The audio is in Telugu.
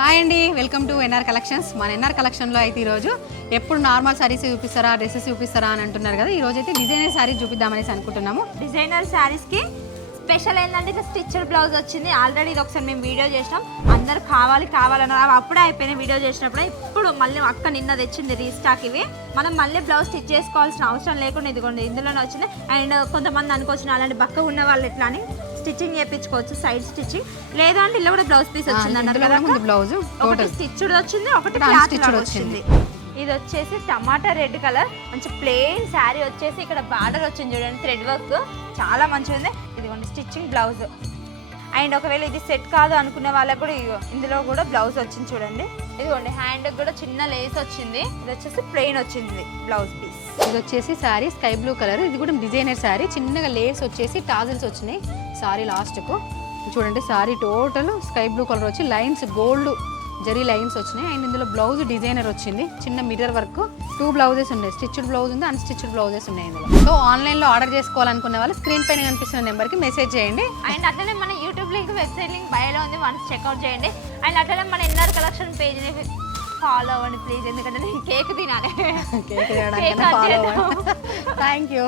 హాయ్ అండి, వెల్కమ్ టు ఎన్ఆర్ కలెక్షన్స్. మన ఎన్ఆర్ కలెక్షన్లో అయితే ఈరోజు ఎప్పుడు నార్మల్ సారీస్ చూపిస్తారా, డ్రెస్సెస్ చూపిస్తారా అని అంటున్నారు కదా. ఈరోజు అయితే డిజైనర్ సారీస్ చూపిద్దామనేసి అనుకుంటున్నాము. డిజైనర్ శారీస్కి స్పెషల్ ఏంటంటే ఇట్లా స్టిచ్చర్ బ్లౌజ్ వచ్చింది. ఆల్రెడీ ఇది ఒకసారి మేము వీడియో చేసినాం, అందరు కావాలన్నారు. అప్పుడే అయిపోయిన వీడియో చేసినప్పుడు. ఇప్పుడు మళ్ళీ అక్క నిన్న తెచ్చింది రీస్టాక్. ఇవి మనం మళ్ళీ బ్లౌజ్ స్టిచ్ చేసుకోవాల్సిన అవసరం లేకుండా ఇదిగోండి ఇందులోనే వచ్చింది. అండ్ కొంతమంది అనుకోవచ్చు అలాంటి బక్క ఉన్న వాళ్ళు ఎట్లా అని స్టిచ్చింగ్ చేయించుకోవచ్చు, సైడ్ స్టిచ్చింగ్. లేదు అంటే ఇలా కూడా బ్లౌజ్ పీస్ వచ్చింది అన్నారు కదా. బ్లౌజ్ ఒకటి స్టిచ్డ్ వచ్చింది, ఒకటి క్లాత్ వచ్చింది. ఇది వచ్చేసి టమాటా రెడ్ కలర్, మంచి ప్లెయిన్ శారీ వచ్చేసి ఇక్కడ బార్డర్ వచ్చింది చూడండి, థ్రెడ్ వర్క్ చాలా మంచిగా ఉంది. ఇదిగోండి స్టిచ్చింగ్ బ్లౌజ్. అండ్ ఒకవేళ ఇది సెట్ కాదు అనుకునే వాళ్ళకి కూడా ఇందులో కూడా బ్లౌజ్ వచ్చింది చూడండి. ఇదిగోండి హ్యాండ్ కూడా చిన్న లేస్ వచ్చింది. ఇది వచ్చేసి ప్లెయిన్ వచ్చింది బ్లౌజ్ పీస్. ఇది వచ్చేసి శారీ స్కై బ్లూ కలర్. ఇది కూడా డిజైనర్ శారీ, చిన్నగా లేస్ వచ్చేసి టాజిల్స్ వచ్చినాయి శారీ లాస్ట్కు. చూడండి sari total sky blue colour వచ్చి లైన్స్ గోల్డ్ జరీ లైన్స్ వచ్చినాయి. అండ్ ఇందులో బ్లౌజ్ డిజైనర్ వచ్చింది, చిన్న మిర్రర్ వర్క్. 2 బ్లౌజెస్ ఉన్నాయి, స్టిచ్డ్ బ్లౌజ్ ఉంది, అన్స్టిచ్డ్ బ్లౌజెస్ ఉన్నాయి ఇందులో. సో ఆన్లైన్లో ఆర్డర్ చేసుకోవాలనుకునే వాళ్ళు స్క్రీన్ పైన కనిపిస్తున్న నెంబర్కి మెసేజ్ చేయండి. అండ్ అట్లనే మన యూట్యూబ్ లింక్, వెబ్సైట్ లింక్ బయోలో ఉంది, వన్స్ చెక్అవుట్ చేయండి. అండ్ అట్లనే మన ఎన్ఆర్ కలెక్షన్ పేజ్ని ఫాలో అవ్వండి ప్లీజ్, ఎందుకంటే నేను కేక్ తినాలి. కేక్ తినడానికి ఫాలో అవ్వండి. Thank you.